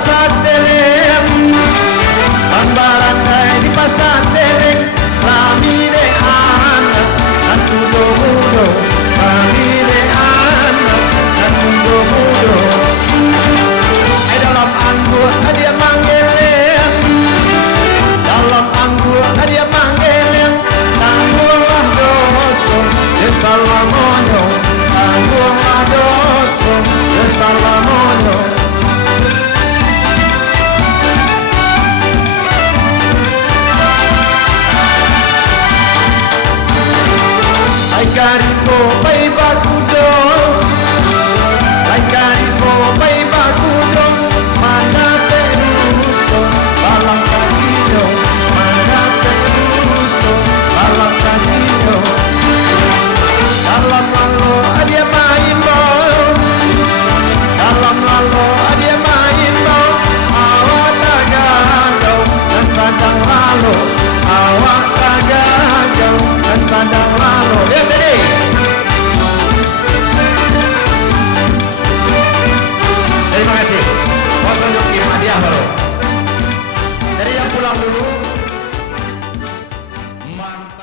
pasar derem, pambarangay di pasar derem, rami de anak, dan mudo-mudo, rami de anak, dan mudo-mudo. Ay dalam anggur dia manggelem, dalam anggur dia manggelem, tangguhlah dosa, desalamonyo, tangguhlah dosa, desalamonyo. Ay karibo bay bagudo, ay karibo bay bagudo, mana perusto, balang kakiyo, mana perusto, balang kakiyo. Dalam lalu adia maimbo, dalam lalu adia maimbo, awak tagagau dan sadang lalu, awak tagagau dan sadang lalu. Ya tadi. Terima kasih. Mau tunjuk kirim hadiah baru. Dari yang pulang dulu. Mantap.